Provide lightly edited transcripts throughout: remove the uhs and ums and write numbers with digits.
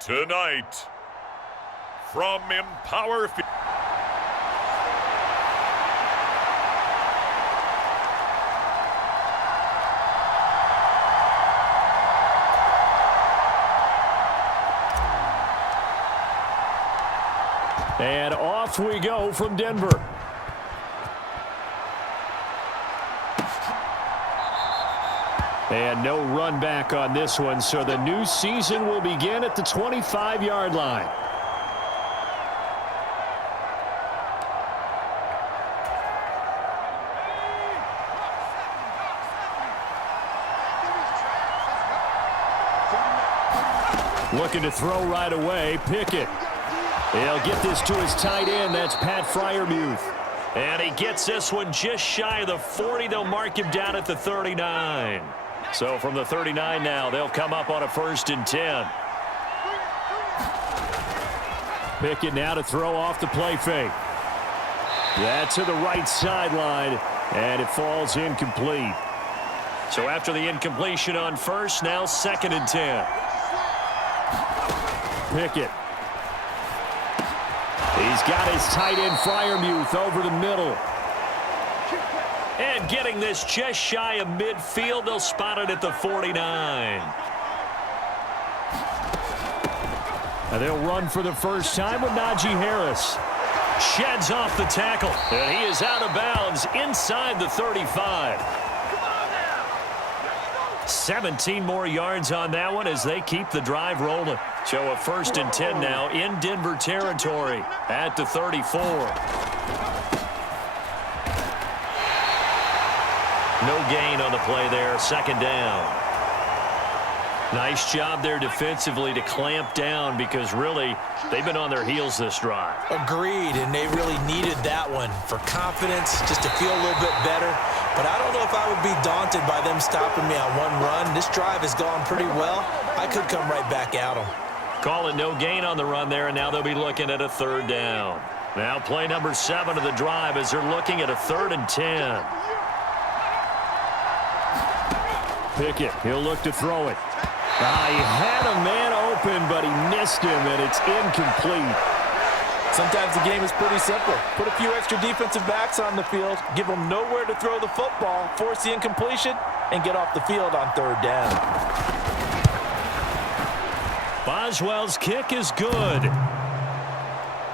Tonight, from Empower Field. And off we go from Denver. And no run back on this one, so the new season will begin at the 25-yard line. Looking to throw right away, Pickett. He'll get this to his tight end. That's Pat Freiermuth. And he gets this one just shy of the 40. They'll mark him down at the 39. So from the 39 now, they'll come up on a 1st and 10. Pickett now to throw off the play fake. That's to the right sideline, and it falls incomplete. So after the incompletion on 1st, now 2nd and 10. Pickett. He's got his tight end Freiermuth over the middle. And getting this just shy of midfield, they'll spot it at the 49. And they'll run for the first time with Najee Harris. Sheds off the tackle, and he is out of bounds inside the 35. 17 more yards on that one as they keep the drive rolling. So a 1st and 10 now in Denver territory at the 34. No gain on the play there, 2nd down. Nice job there defensively to clamp down because really they've been on their heels this drive. Agreed, and they really needed that one for confidence, just to feel a little bit better. But I don't know if I would be daunted by them stopping me on one run. This drive has gone pretty well. I could come right back at them. Calling no gain on the run there, and now they'll be looking at a 3rd down. Now play number 7 of the drive as they're looking at a 3rd and 10. Pickett, he'll look to throw it. He had a man open, but he missed him, and it's incomplete. Sometimes the game is pretty simple. Put a few extra defensive backs on the field, give them nowhere to throw the football, force the incompletion, and get off the field on 3rd down. Boswell's kick is good.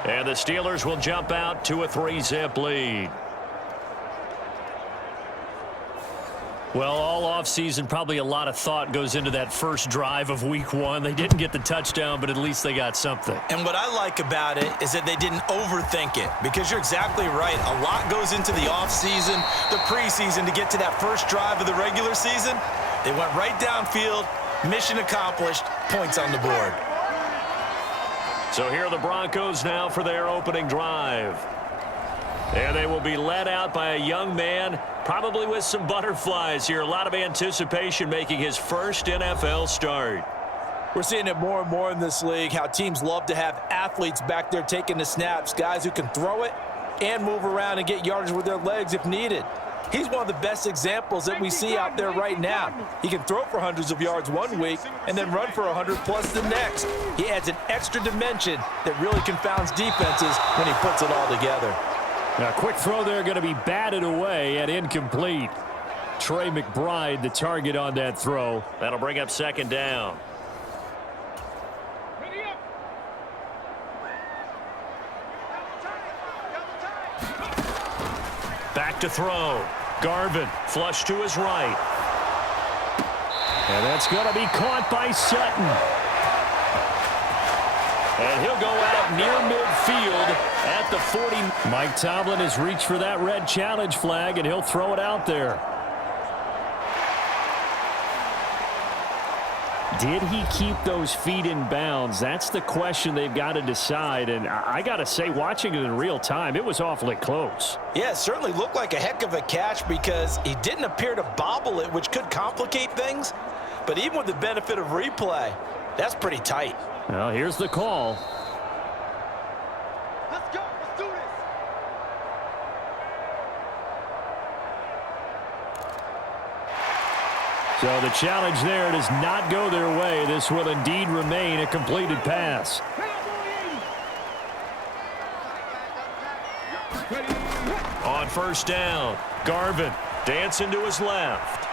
And the Steelers will jump out to a 3-zip lead. Well, all offseason, probably a lot of thought goes into that first drive of Week 1. They didn't get the touchdown, but at least they got something. And what I like about it is that they didn't overthink it, because you're exactly right. A lot goes into the offseason, the preseason, to get to that first drive of the regular season. They went right downfield, mission accomplished, points on the board. So here are the Broncos now for their opening drive. And they will be led out by a young man, probably with some butterflies here. A lot of anticipation, making his first NFL start. We're seeing it more and more in this league, how teams love to have athletes back there taking the snaps, guys who can throw it and move around and get yardage with their legs if needed. He's one of the best examples that we see out there right now. He can throw for hundreds of yards one week and then run for 100+ the next. He adds an extra dimension that really confounds defenses when he puts it all together. Now, quick throw there, going to be batted away and incomplete. Trey McBride, the target on that throw. That'll bring up 2nd down. Back to throw. Garvin, flush to his right. And that's going to be caught by Sutton. And he'll go out near midfield at the 40. Mike Tomlin has reached for that red challenge flag, and he'll throw it out there. Did he keep those feet in bounds? That's the question they've got to decide. And I got to say, watching it in real time, it was awfully close. Yeah, it certainly looked like a heck of a catch because he didn't appear to bobble it, which could complicate things. But even with the benefit of replay, that's pretty tight. Well, here's the call. Let's go. Let's do this. So the challenge there does not go their way. This will indeed remain a completed pass. On first down, Garvin dancing to his left.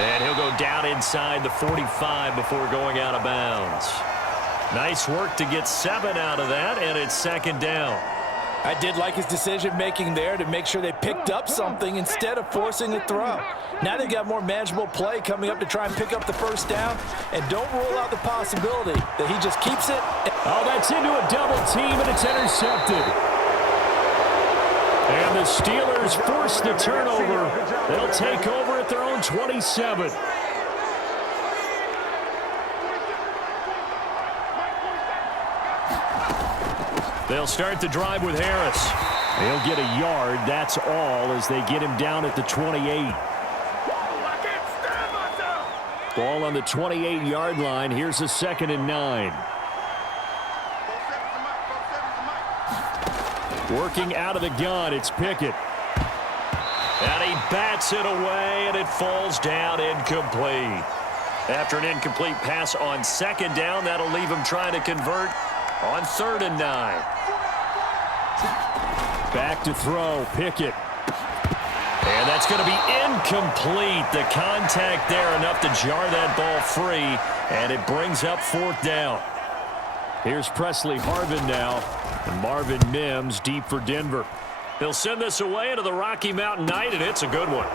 And he'll go down inside the 45 before going out of bounds. Nice work to get 7 out of that, and it's second down. I did like his decision-making there to make sure they picked up something instead of forcing a throw. Now they've got more manageable play coming up to try and pick up the first down, and don't rule out the possibility that he just keeps it. Oh, that's into a double team, and it's intercepted. And the Steelers force the turnover. They'll take over at their own 27. They'll start the drive with Harris. He'll get a yard, that's all, as they get him down at the 28. Ball on the 28-yard line. Here's a 2nd and 9. Working out of the gun, it's Pickett. And he bats it away, and it falls down incomplete. After an incomplete pass on 2nd down, that'll leave him trying to convert on 3rd and 9. Back to throw, Pickett. And that's going to be incomplete. The contact there enough to jar that ball free, and it brings up 4th down. Here's Presley Harvin now, and Marvin Mims deep for Denver. They'll send this away into the Rocky Mountain Night, and it's a good one.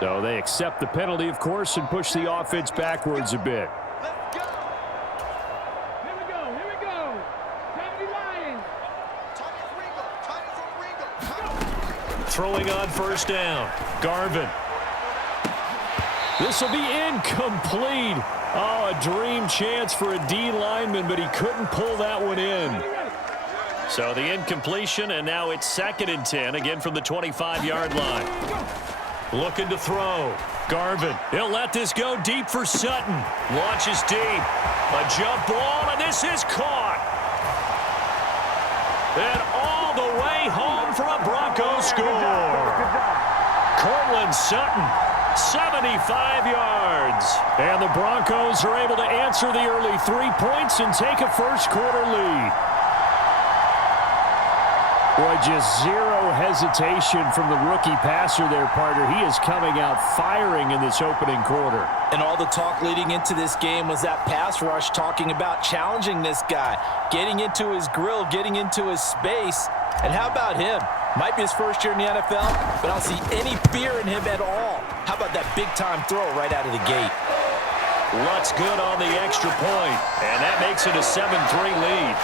So they accept the penalty, of course, and push the offense backwards a bit. Let's go. Here we go. Here we go. 70 Lions. Throwing on first down. Garvin. This will be incomplete. Oh, a dream chance for a D lineman, but he couldn't pull that one in. So the incompletion, and now it's 2nd and 10, again from the 25-yard line. Looking to throw. Garvin. He'll let this go deep for Sutton. Launches deep. A jump ball, and this is caught. And all the way home for a Broncos score. Cortland Sutton, 75 yards. And the Broncos are able to answer the early 3 points and take a first-quarter lead. Boy, just zero hesitation from the rookie passer there, partner. He is coming out firing in this opening quarter. And all the talk leading into this game was that pass rush talking about challenging this guy, getting into his grill, getting into his space. And how about him? Might be his first year in the NFL, but I don't see any fear in him at all. How about that big-time throw right out of the gate? Lutz good on the extra point, and that makes it a 7-3 lead.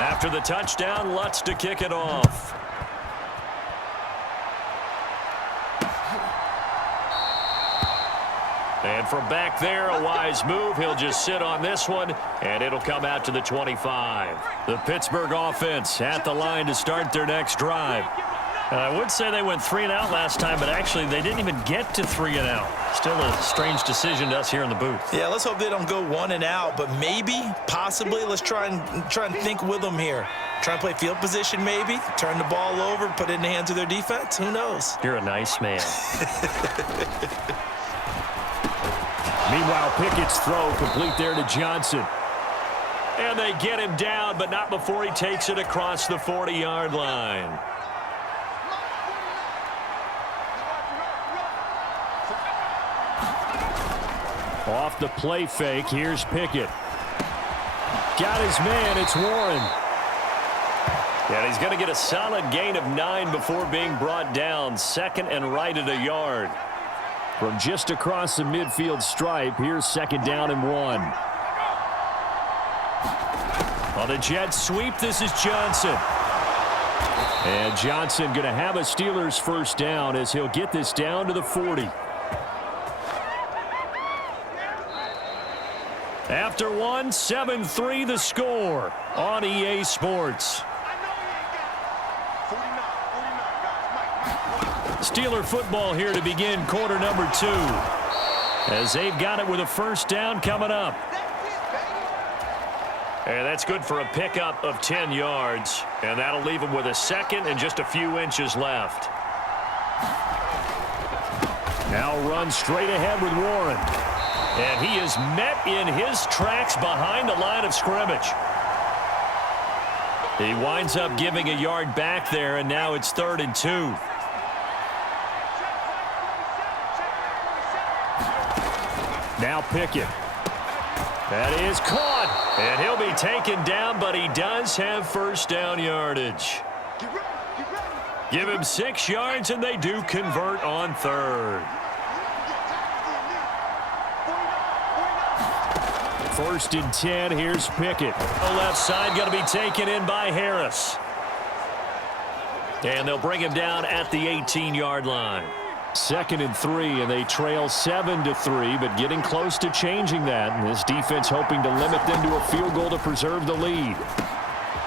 After the touchdown, Lutz to kick it off. And from back there, a wise move. He'll just sit on this one, and it'll come out to the 25. The Pittsburgh offense at the line to start their next drive. I would say they went 3 and out last time, but actually they didn't even get to 3 and out. Still a strange decision to us here in the booth. Yeah, let's hope they don't go 1 and out, but maybe, possibly, let's try and think with them here. Try and play field position maybe, turn the ball over, put it in the hands of their defense. Who knows? You're a nice man. Meanwhile, Pickett's throw complete there to Johnson. And they get him down, but not before he takes it across the 40-yard line. Off the play fake, here's Pickett. Got his man, it's Warren. And he's going to get a solid gain of 9 before being brought down. 2nd and right at a yard. From just across the midfield stripe, here's 2nd down and 1. On the jet sweep, this is Johnson. And Johnson going to have a Steelers first down as he'll get this down to the 40. After 1, 7-3 the score on EA Sports. Steeler football here to begin quarter number 2. As they've got it with a first down coming up. And that's good for a pickup of 10 yards. And that'll leave them with a second and just a few inches left. Now runs straight ahead with Warren. And he is met in his tracks behind the line of scrimmage. He winds up giving a yard back there, and now it's 3rd and 2. Now Pickett. That is caught. And he'll be taken down, but he does have first down yardage. Give him 6 yards, and they do convert on 3rd. 1st and 10. Here's Pickett. The left side going to be taken in by Harris. And they'll bring him down at the 18-yard line. 2nd and 3, and they trail 7-3, but getting close to changing that. And this defense hoping to limit them to a field goal to preserve the lead.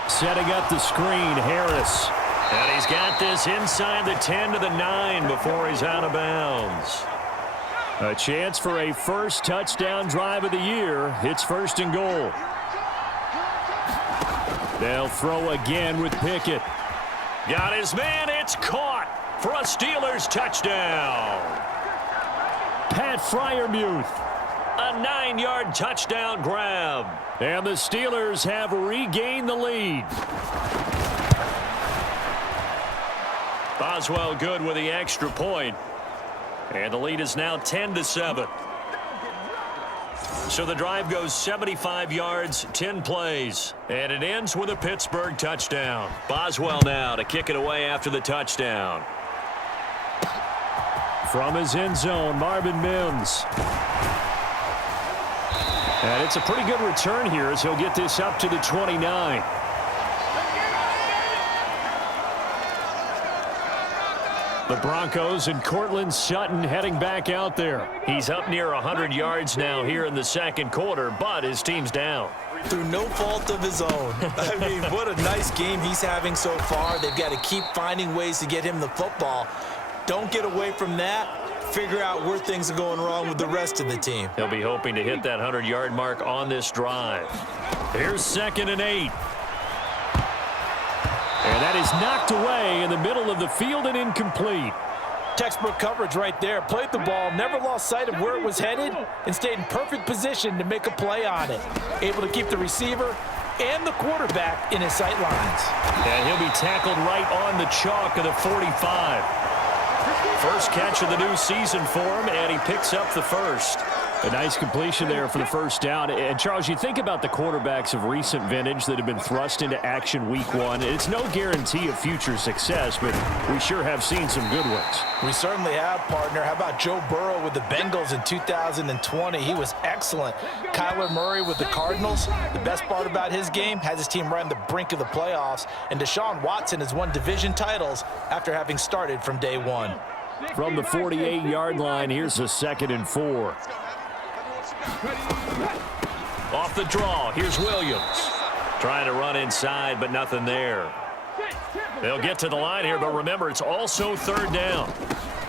Setting up the screen, Harris. And he's got this inside the 10 to the 9 before he's out of bounds. A chance for a first touchdown drive of the year. It's 1st and goal. They'll throw again with Pickett. Got his man. It's caught for a Steelers touchdown. Pat Freiermuth. A 9-yard touchdown grab. And the Steelers have regained the lead. Boswell good with the extra point. And the lead is now 10-7. So the drive goes 75 yards, 10 plays. And it ends with a Pittsburgh touchdown. Boswell now to kick it away after the touchdown. From his end zone, Marvin Mims. And it's a pretty good return here as he'll get this up to the 29. The Broncos and Cortland Sutton heading back out there. He's up near 100 yards now here in the 2nd quarter, but his team's down. Through no fault of his own. I mean, what a nice game he's having so far. They've got to keep finding ways to get him the football. Don't get away from that. Figure out where things are going wrong with the rest of the team. He'll be hoping to hit that 100-yard mark on this drive. Here's 2nd and 8. And that is knocked away in the middle of the field and incomplete. Textbook coverage right there. Played the ball, never lost sight of where it was headed, and stayed in perfect position to make a play on it. Able to keep the receiver and the quarterback in his sight lines. And he'll be tackled right on the chalk of the 45. First catch of the new season for him, and he picks up the first. A nice completion there for the first down. And, Charles, you think about the quarterbacks of recent vintage that have been thrust into action week 1. It's no guarantee of future success, but we sure have seen some good ones. We certainly have, partner. How about Joe Burrow with the Bengals in 2020? He was excellent. Kyler Murray with the Cardinals. The best part about his game, has his team right on the brink of the playoffs. And Deshaun Watson has won division titles after having started from day 1. From the 48-yard line, here's a 2nd and 4. Off the draw, here's Williams. Trying to run inside, but nothing there. They'll get to the line here, but remember, it's also 3rd down.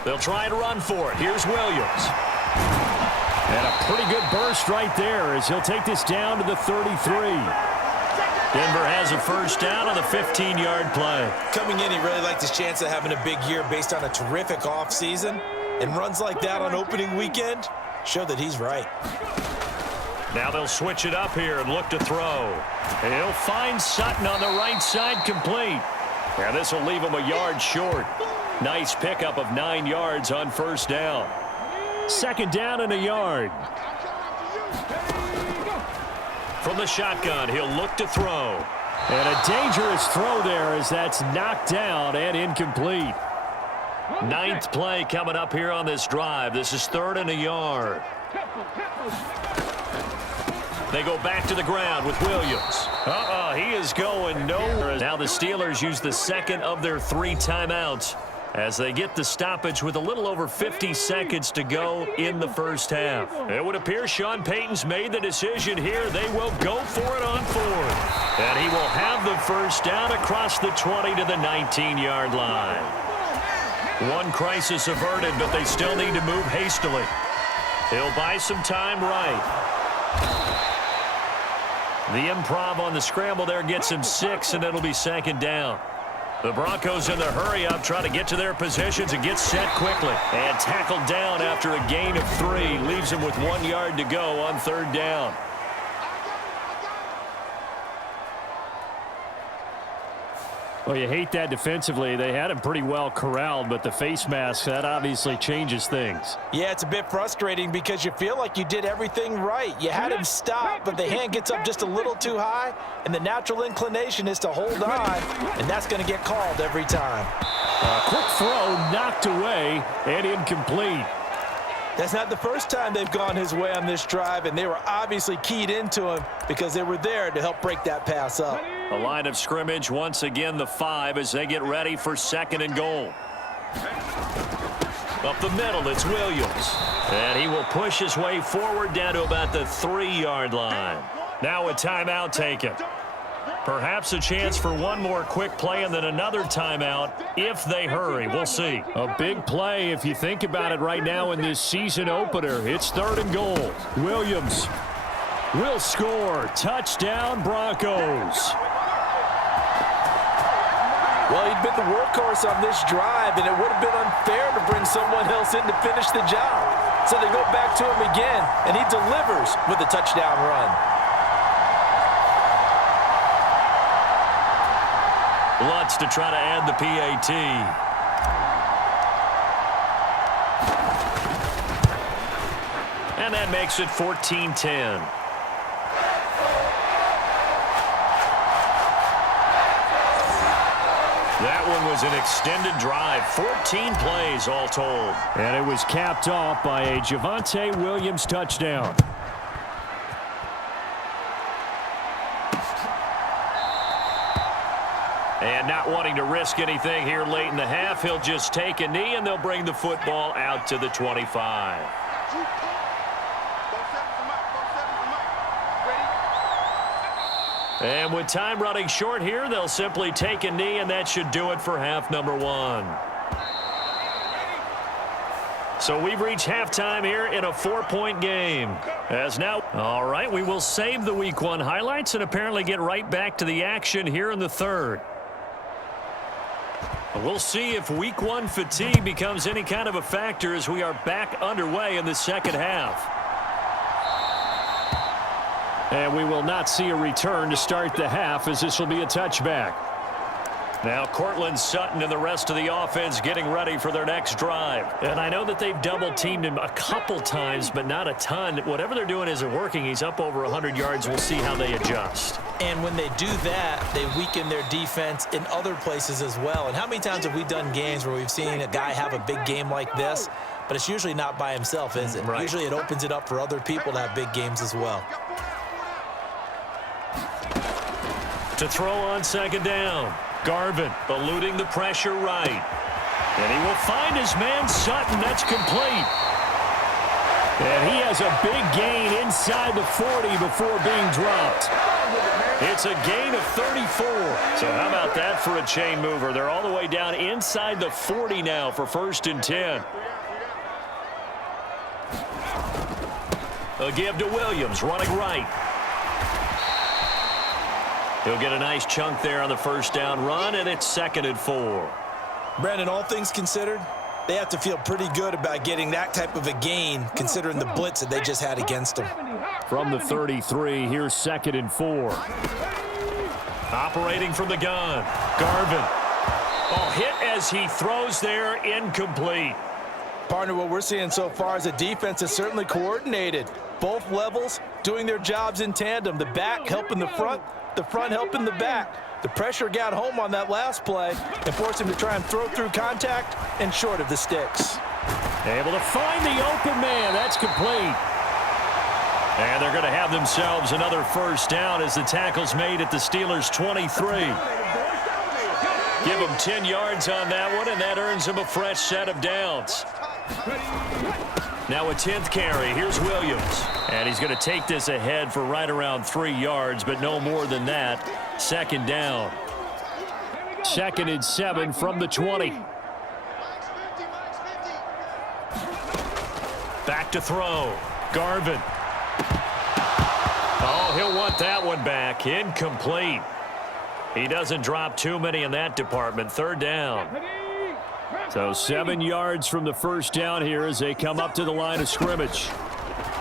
They'll try to run for it. Here's Williams. And a pretty good burst right there as he'll take this down to the 33. Denver has a first down on the 15-yard play. Coming in, he really liked his chance of having a big year based on a terrific offseason. And runs like that on opening weekend show that he's right. Now they'll switch it up here and look to throw. And he'll find Sutton on the right side complete. And this will leave him a yard short. Nice pickup of 9 yards on first down. 2nd down and a yard. From the shotgun, he'll look to throw. And a dangerous throw there as that's knocked down and incomplete. 9th play coming up here on this drive. This is 3rd and a yard. They go back to the ground with Williams. He is going nowhere. Now the Steelers use the 2nd of their 3 timeouts as they get the stoppage with a little over 50 seconds to go in the first half. It would appear Sean Payton's made the decision here. They will go for it on 4th. And he will have the first down across the 20 to the 19-yard line. One crisis averted, but they still need to move hastily. He'll buy some time right. The improv on the scramble there gets him 6, and it'll be 2nd down. The Broncos in the hurry-up try to get to their positions and get set quickly. And tackled down after a gain of 3. Leaves him with 1 yard to go on 3rd down. Well, you hate that defensively. They had him pretty well corralled, but the face mask, that obviously changes things. Yeah, it's a bit frustrating because you feel like you did everything right. You had him stop, but the hand gets up just a little too high, and the natural inclination is to hold on, and that's going to get called every time. A quick throw knocked away and incomplete. That's not the first time they've gone his way on this drive, and they were obviously keyed into him because they were there to help break that pass up. A line of scrimmage, once again the 5 as they get ready for 2nd and goal. Up the middle, it's Williams. And he will push his way forward down to about the 3-yard line. Now a timeout taken. Perhaps a chance for one more quick play and then another timeout if they hurry. We'll see. A big play if you think about it right now in this season opener. It's 3rd and goal. Williams will score. Touchdown, Broncos. Well, he'd been the workhorse on this drive, and it would have been unfair to bring someone else in to finish the job. So they go back to him again, and he delivers with a touchdown run. Lutz to try to add the PAT. And that makes it 14-10. That one was an extended drive, 14 plays all told. And it was capped off by a Javonte Williams touchdown. And not wanting to risk anything here late in the half, he'll just take a knee, and they'll bring the football out to the 25. And with time running short here, they'll simply take a knee, and that should do it for half number 1. So we've reached halftime here in a 4-point game. As now, all right, we will save the Week 1 highlights and apparently get right back to the action here in the 3rd. We'll see if Week 1 fatigue becomes any kind of a factor as we are back underway in the 2nd half. And we will not see a return to start the half as this will be a touchback. Now Cortland Sutton and the rest of the offense getting ready for their next drive. And I know that they've double-teamed him a couple times, but not a ton. Whatever they're doing isn't working. He's up over 100 yards. We'll see how they adjust. And when they do that, they weaken their defense in other places as well. And how many times have we done games where we've seen a guy have a big game like this, but it's usually not by himself, is it? Right. Usually it opens it up for other people to have big games as well. To throw on 2nd down. Garvin eluding the pressure right. And he will find his man Sutton. That's complete. And he has a big gain inside the 40 before being dropped. It's a gain of 34. So how about that for a chain mover? They're all the way down inside the 40 now for 1st and 10. A give to Williams, running right. He'll get a nice chunk there on the 1st down run, and it's 2nd and 4. Brandon, all things considered, they have to feel pretty good about getting that type of a gain considering the blitz that they just had against them. From the 33, here's 2nd and 4. Operating from the gun, Garvin. Oh, hit as he throws there, incomplete. Partner, what we're seeing so far is the defense is certainly coordinated. Both levels doing their jobs in tandem. The back helping the front helping the back. The pressure got home on that last play and forced him to try and throw through contact and short of the sticks. Able to find the open man. That's complete. And they're going to have themselves another 1st down as the tackle's made at the Steelers' 23. Give them 10 yards on that one, and that earns them a fresh set of downs. Now a 10th carry. Here's Williams. And he's going to take this ahead for right around 3 yards, but no more than that. 2nd down. 2nd and 7 from the 20. Back to throw. Garvin. Oh, he'll want that one back. Incomplete. He doesn't drop too many in that department. Third down. So 7 yards from the first down here as they come up to the line of scrimmage.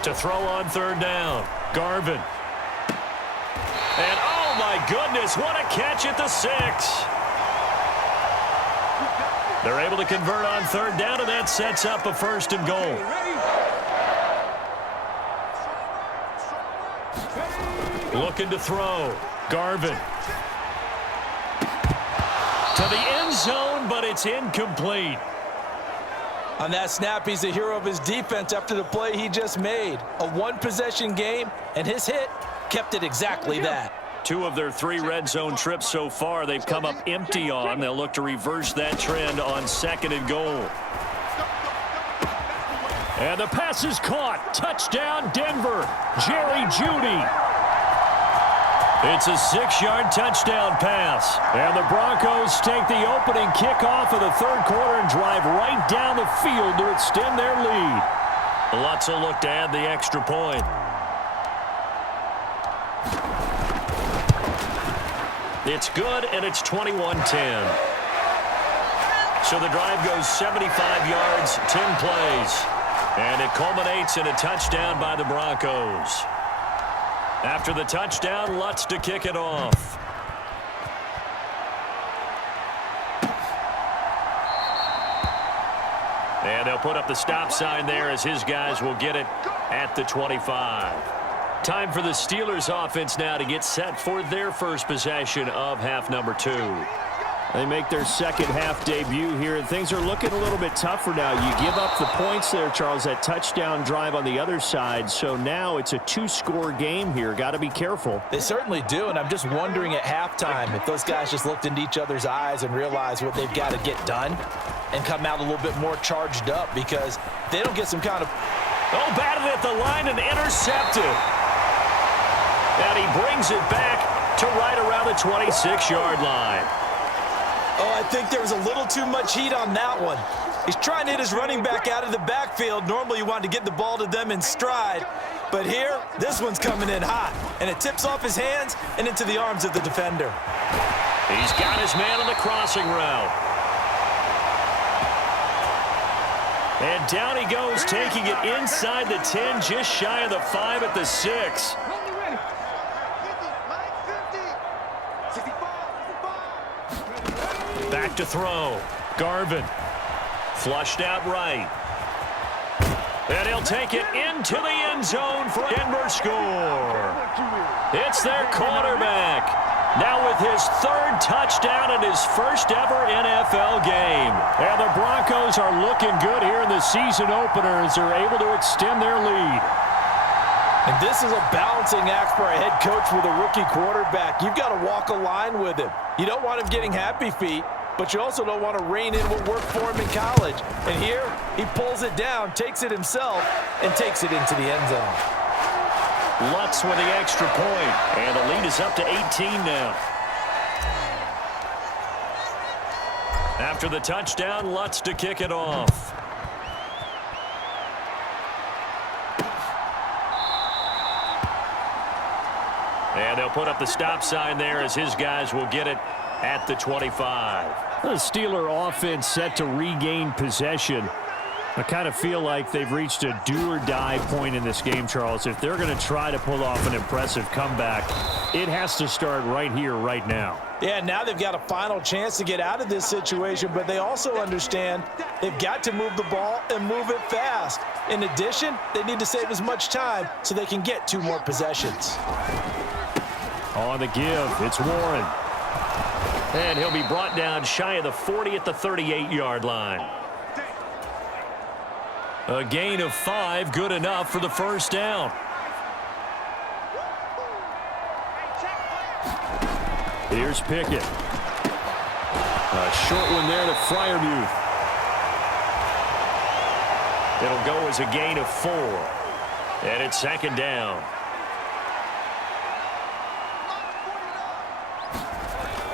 To throw on third down. Garvin. And oh my goodness, what a catch at the 6. They're able to convert on third down, and that sets up a first and goal. Looking to throw. Garvin. To the end zone, but it's incomplete. On that snap, he's the hero of his defense after the play he just made. A one-possession game, and his hit kept it exactly that. 2 of their 3 red zone trips so far, they've come up empty on. They'll look to reverse that trend on second and goal. And the pass is caught. Touchdown, Denver. Jerry Jeudy. It's a 6-yard touchdown pass. And the Broncos take the opening kickoff of the third quarter and drive right down the field to extend their lead. Lutz will look to add the extra point. It's good, and it's 21-10. So the drive goes 75 yards, 10 plays. And it culminates in a touchdown by the Broncos. After the touchdown, Lutz to kick it off. And they'll put up the stop sign there as his guys will get it at the 25. Time for the Steelers offense now to get set for their first possession of half number 2. They make their second half debut here, and things are looking a little bit tougher now. You give up the points there, Charles, that touchdown drive on the other side. So now it's a 2-score game here. Got to be careful. They certainly do, and I'm just wondering at halftime if those guys just looked into each other's eyes and realized what they've got to get done and come out a little bit more charged up, because they don't get some kind of... Oh, batted at the line and intercepted. And he brings it back to right around the 26-yard line. Oh, I think there was a little too much heat on that one. He's trying to hit his running back out of the backfield. Normally you want to get the ball to them in stride. But here, this one's coming in hot. And it tips off his hands and into the arms of the defender. He's got his man on the crossing route. And down he goes, taking it inside the 10, just shy of the 5 at the 6. Back to throw. Garvin. Flushed out right. And he'll take it into the end zone for Denver score. It's their quarterback. Now with his 3rd touchdown and his first ever NFL game. And the Broncos are looking good here in the season opener as they're able to extend their lead. And this is a balancing act for a head coach with a rookie quarterback. You've got to walk a line with him. You don't want him getting happy feet, but you also don't want to rein in what worked for him in college. And here, he pulls it down, takes it himself, and takes it into the end zone. Lutz with the extra point, and the lead is up to 18 now. After the touchdown, Lutz to kick it off. And they'll put up the stop sign there as his guys will get it at the 25. The Steeler offense set to regain possession. I kind of feel like they've reached a do-or-die point in this game, Charles. If they're going to try to pull off an impressive comeback, it has to start right here, right now. Yeah, now they've got a final chance to get out of this situation, but they also understand they've got to move the ball and move it fast. In addition, they need to save as much time so they can get 2 more possessions. On the give, it's Warren. And he'll be brought down shy of the 40 at the 38-yard line. A gain of 5, good enough for the first down. Here's Pickett. A short one there to Freiermuth. It'll go as a gain of 4. And it's second down.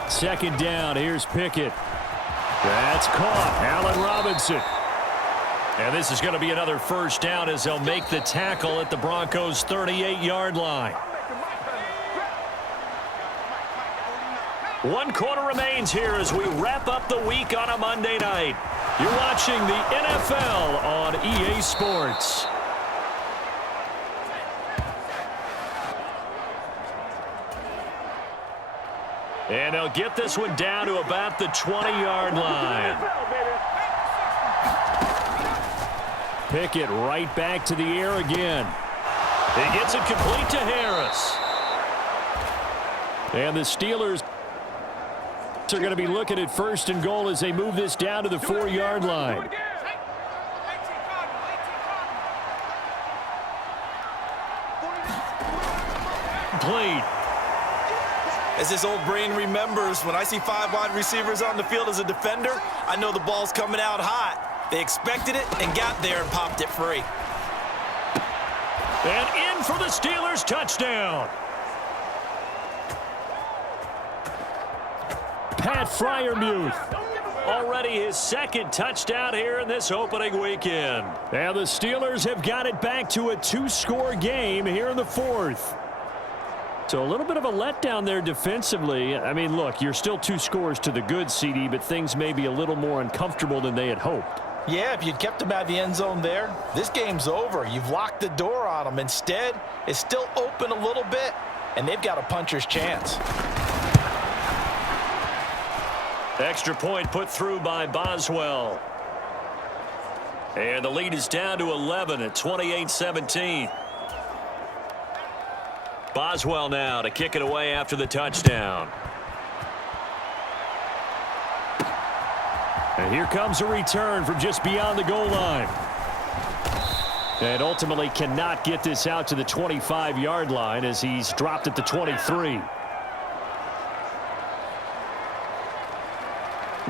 Second down, here's Pickett. That's caught. Allen Robinson. And this is going to be another first down as they'll make the tackle at the Broncos' 38-yard line. 1 quarter remains here as we wrap up the week on a Monday night. You're watching the NFL on EA Sports. And they'll get this one down to about the 20-yard line. Pickett right back to the air again. He gets it complete to Harris. And the Steelers are going to be looking at 1st and goal as they move this down to the 4-yard line. Complete. As this old brain remembers, when I see 5 wide receivers on the field as a defender, I know the ball's coming out hot. They expected it and got there and popped it free. And in for the Steelers touchdown. Pat Freiermuth. Already his 2nd touchdown here in this opening weekend. And the Steelers have got it back to a 2-score game here in the 4th. So a little bit of a letdown there defensively. I mean, look, you're still 2 scores to the good, CD, but things may be a little more uncomfortable than they had hoped. Yeah, if you'd kept them out of the end zone there, this game's over. You've locked the door on them. Instead, it's still open a little bit, and they've got a puncher's chance. Extra point put through by Boswell. And the lead is down to 11 at 28-17. Boswell now to kick it away after the touchdown. And here comes a return from just beyond the goal line. And ultimately cannot get this out to the 25-yard line as he's dropped at the 23.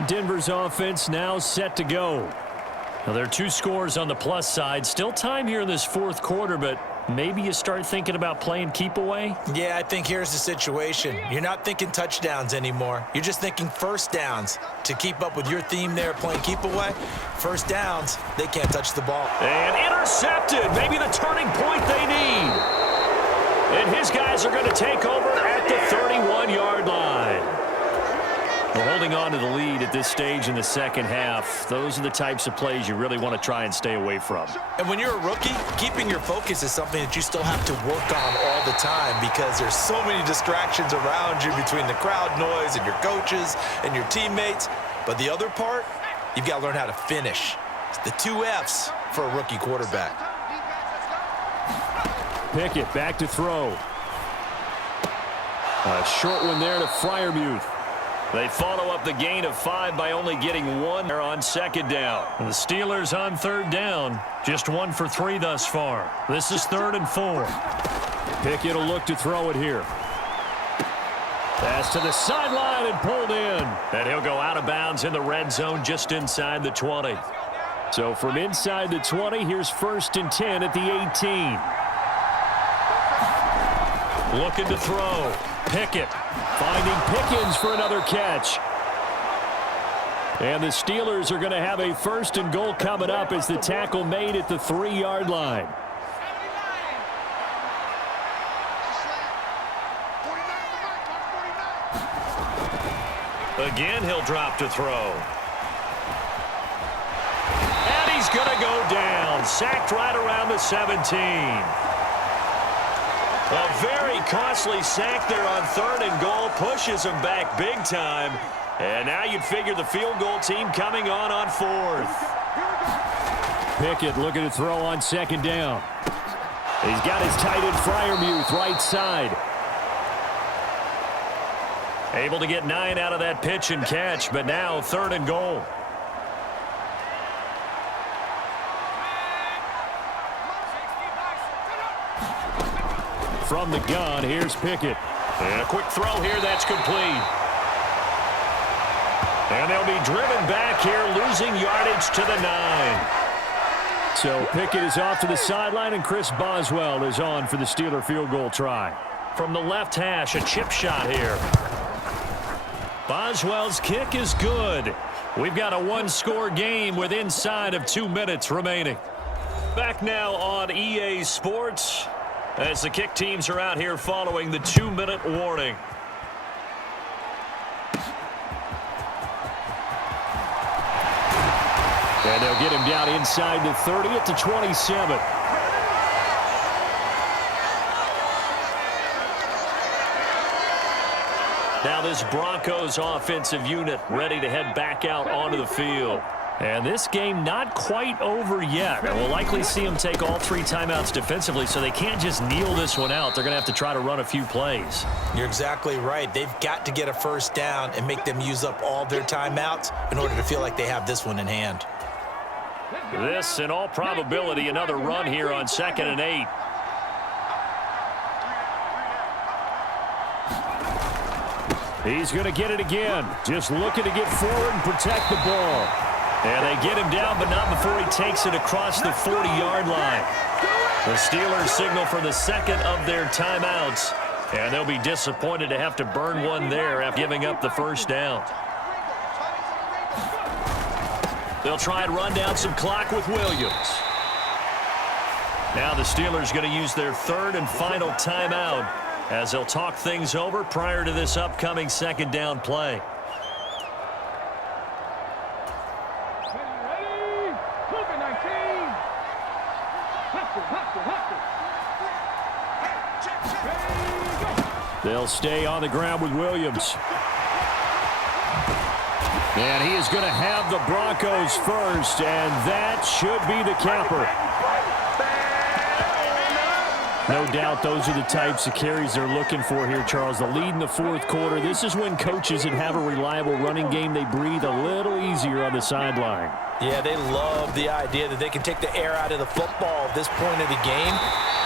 Denver's offense now set to go. Now there are 2 scores on the plus side. Still time here in this 4th quarter, but maybe you start thinking about playing keep away? Yeah, I think here's the situation. You're not thinking touchdowns anymore. You're just thinking first downs. To keep up with your theme there playing keep away, first downs, they can't touch the ball. And intercepted. Maybe the turning point they need. And his guys are going to take over at the 31-yard line. We're holding on to the lead at this stage in the 2nd half. Those are the types of plays you really want to try and stay away from. And when you're a rookie, keeping your focus is something that you still have to work on all the time because there's so many distractions around you between the crowd noise and your coaches and your teammates. But the other part, you've got to learn how to finish. It's the 2 F's for a rookie quarterback. Pickett back to throw. A short one there to Freiermuth. They follow up the gain of 5 by only getting 1 on 2nd down. And the Steelers on 3rd down, just 1 for 3 thus far. This is 3rd and 4. Pickett will look to throw it here. Pass to the sideline and pulled in. And he'll go out of bounds in the red zone just inside the 20. So from inside the 20, here's 1st and 10 at the 18. Looking to throw. Pickett. Finding Pickens for another catch. And the Steelers are going to have a 1st and goal coming up as the tackle made at the 3-yard line. Again, he'll drop to throw. And he's going to go down. Sacked right around the 17. A very costly sack there on 3rd and goal. Pushes him back big time. And now you'd figure the field goal team coming on 4th. Pickett looking to throw on 2nd down. He's got his tight end Freiermuth right side. Able to get 9 out of that pitch and catch, but now 3rd and goal. From the gun, here's Pickett. And a quick throw here that's complete. And they'll be driven back here, losing yardage to the 9. So Pickett is off to the sideline, and Chris Boswell is on for the Steeler field goal try. From the left hash, a chip shot here. Boswell's kick is good. We've got a one-score game with inside of 2 minutes remaining. Back now on EA Sports as the kick teams are out here following the 2-minute warning. And they'll get him down inside the 30 at the 27. Now this Broncos offensive unit ready to head back out onto the field. And this game not quite over yet. And we'll likely see them take all 3 timeouts defensively, so they can't just kneel this one out. They're going to have to try to run a few plays. You're exactly right. They've got to get a first down and make them use up all their timeouts in order to feel like they have this one in hand. This, in all probability, another run here on 2nd and 8. He's going to get it again. Just looking to get forward and protect the ball. And they get him down, but not before he takes it across the 40-yard line. The Steelers signal for the second of their timeouts. And they'll be disappointed to have to burn one there after giving up the first down. They'll try and run down some clock with Williams. Now the Steelers going to use their 3rd and final timeout as they'll talk things over prior to this upcoming 2nd down play. Ready? COVID-19. They'll stay on the ground with Williams. And he is going to have the Broncos first, and that should be the capper. No doubt those are the types of carries they're looking for here, Charles. The lead in the 4th quarter. This is when coaches that have a reliable running game, they breathe a little easier on the sideline. Yeah, they love the idea that they can take the air out of the football at this point of the game.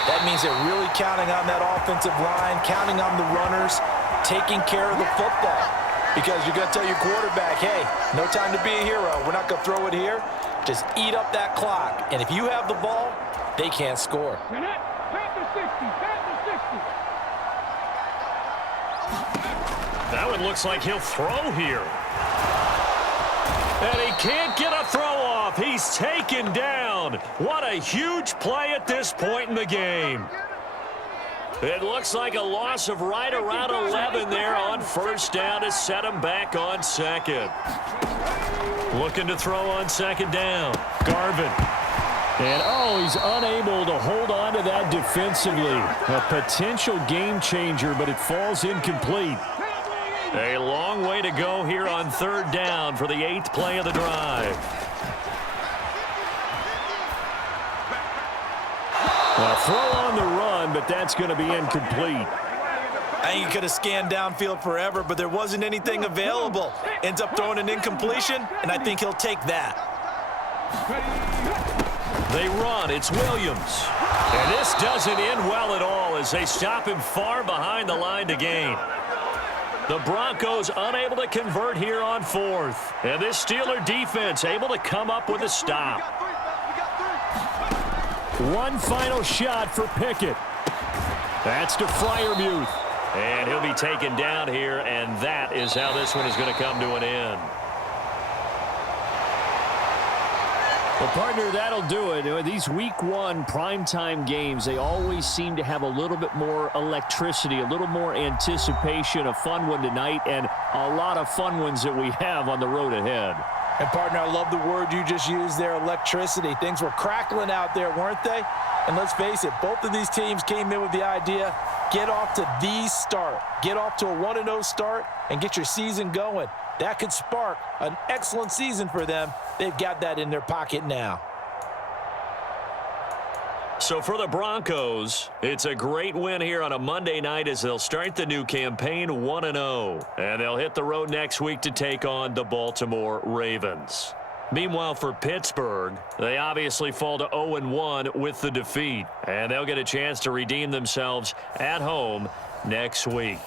That means they're really counting on that offensive line, counting on the runners, taking care of the football. Because you're going to tell your quarterback, hey, no time to be a hero. We're not going to throw it here. Just eat up that clock. And if you have the ball, they can't score. That one looks like he'll throw here. And he can't get a throw off. He's taken down. What a huge play at this point in the game. It looks like a loss of right around 11 there on 1st down to set him back on 2nd. Looking to throw on 2nd down. Garvin. And, he's unable to hold on to that defensively. A potential game changer, but it falls incomplete. A long way to go here on 3rd down for the 8th play of the drive. A throw on the run, but that's going to be incomplete. I think he could have scanned downfield forever, but there wasn't anything available. Ends up throwing an incompletion, and I think he'll take that. They run. It's Williams. And this doesn't end well at all as they stop him far behind the line to gain. The Broncos unable to convert here on 4th. And this Steeler defense able to come up with a stop. One final shot for Pickett. That's to Freiermuth. And he'll be taken down here, and that is how this one is going to come to an end. Well, partner, that'll do it. These Week 1 primetime games, they always seem to have a little bit more electricity, a little more anticipation. A fun one tonight, and a lot of fun ones that we have on the road ahead. And, partner, I love the word you just used there, electricity. Things were crackling out there, weren't they? And let's face it, both of these teams came in with the idea, get off to the start. Get off to a 1-0 start and get your season going. That could spark an excellent season for them. They've got that in their pocket now. So for the Broncos, it's a great win here on a Monday night as they'll start the new campaign 1-0. And they'll hit the road next week to take on the Baltimore Ravens. Meanwhile, for Pittsburgh, they obviously fall to 0-1 with the defeat. And they'll get a chance to redeem themselves at home next week.